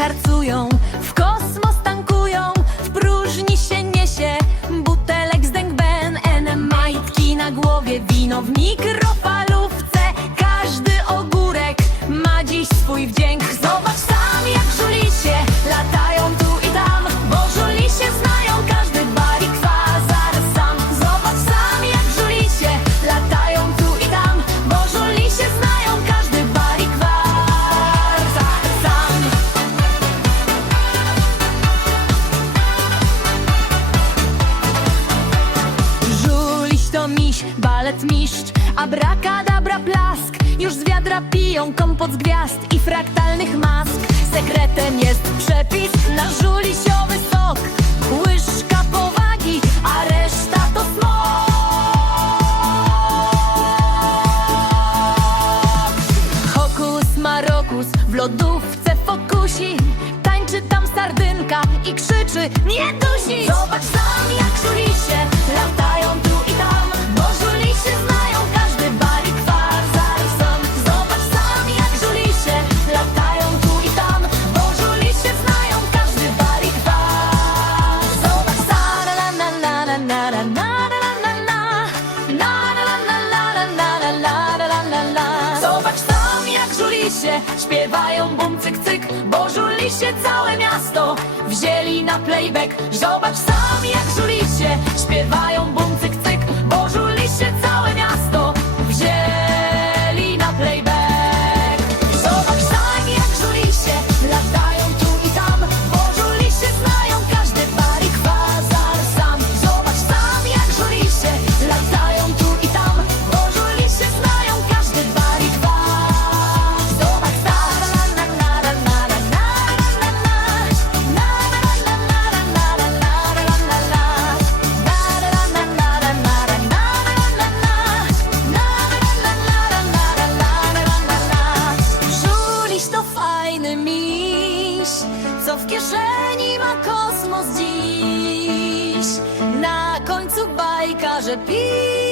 harcują, w kosmos tankują, w próżni się niesie. Butelek z dęgben, enem majtki na głowie, wino w mikrofalówce. Miś, balet mistrz, abrakadabra blask Już z wiadra piją kompot z gwiazd i fraktalnych mask. Sekretem jest przepis na żulisiowy sok. Łyżka powagi, a reszta to smok. Hokus marokus w lodówce fokusi. Tańczy tam sardynka i krzyczy nie dusi Zobacz sam śpiewają bum cyk cyk Bo żulisie całe miasto. Wzięli na playback Zobacz sam jak żulisie śpiewają bum kieszeni ma kosmos dziś. Na końcu bajka, że piją